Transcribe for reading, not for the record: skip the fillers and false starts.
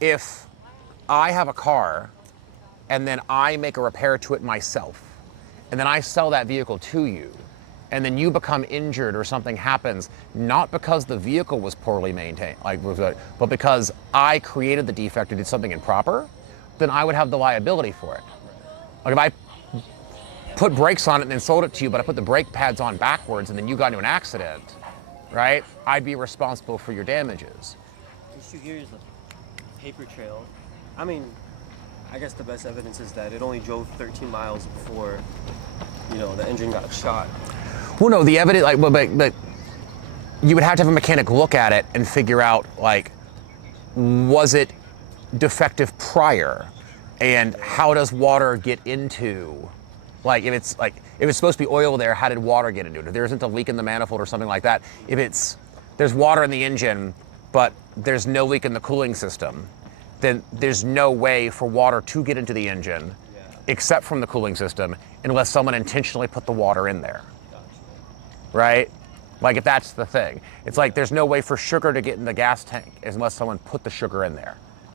if I have a car and then I make a repair to it myself, and then I sell that vehicle to you, and then you become injured or something happens, not because the vehicle was poorly maintained, but because I created the defect or did something improper, then I would have the liability for it. Like if I put brakes on it and then sold it to you, but I put the brake pads on backwards and then you got into an accident, right? I'd be responsible for your damages. The issue here is the paper trail. I mean, I guess the best evidence is that it only drove 13 miles before, the engine got shot. Well, no, the evidence, but you would have to have a mechanic look at it and figure out, was it defective prior? And how does water get into, if it's supposed to be oil there, how did water get into it? If there isn't a leak in the manifold or something like that, if there's water in the engine, but there's no leak in the cooling system, then there's no way for water to get into the engine except from the cooling system unless someone intentionally put the water in there, right? If that's the thing. It's there's no way for sugar to get in the gas tank unless someone put the sugar in there.